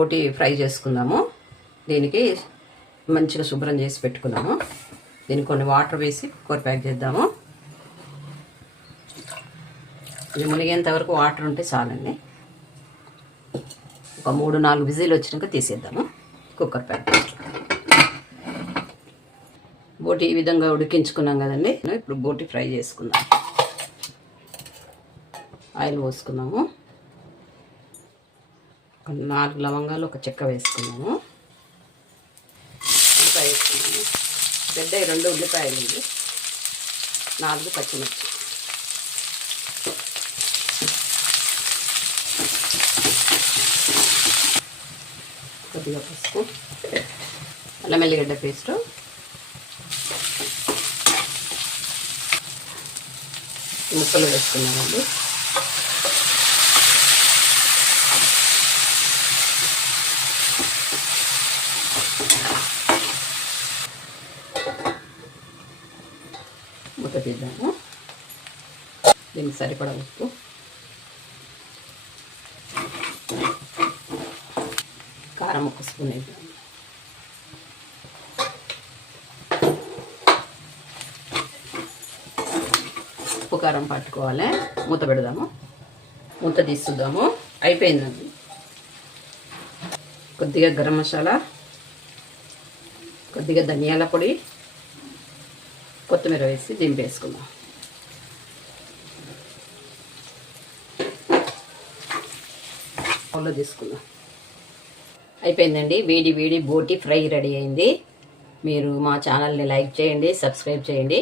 బోటి ఫ్రై చేసుకుందాము. దీనికి మంచిగా శుభ్రం చేసి పెట్టుకున్నాము. దీనికి కొన్ని వాటర్ వేసి కుక్కర్ ప్యాక్ చేద్దాము. ఇది మునిగేంత వరకు వాటర్ ఉంటే చాలండి. ఒక 3-4 విజిల్ వచ్చినాక తీసేద్దాము. కుక్కర్ ప్యాక్ బోటి ఈ విధంగా ఉడికించుకున్నాం కదండి. ఇప్పుడు బోటి ఫ్రై చేసుకుందాం. ఆయిల్ పోసుకున్నాము. 4 లవంగాలు, ఒక చెక్క వేసుకున్నాము. ఉల్లిపాయ వేసుకున్నాము. పెద్ద 2 ఉల్లిపాయలు, 4 పచ్చిమిర్చి, కొద్దిగా పసుపు, అల్లం వెల్లిగడ్డ పేస్టు, ముక్కలు వేసుకున్నామండి. మూత తీద్దాము. దీనికి సరిపడా ఉప్పు, కారం 1 స్పూన్ వేద్దాము. ఉప్పు కారం పట్టుకోవాలి. మూత పెడదాము. మూత తీస్తుద్దాము. అయిపోయిందండి. కొద్దిగా గరం మసాలా, కొద్దిగా ధనియాల పొడి, కొత్తిమీర వేసి దింపేసుకుందాం. బౌల్లో తీసుకుందాం. అయిపోయిందండి. వేడి వేడి బోటి ఫ్రై రెడీ అయింది. మీరు మా ఛానల్ని లైక్ చేయండి, సబ్స్క్రైబ్ చేయండి.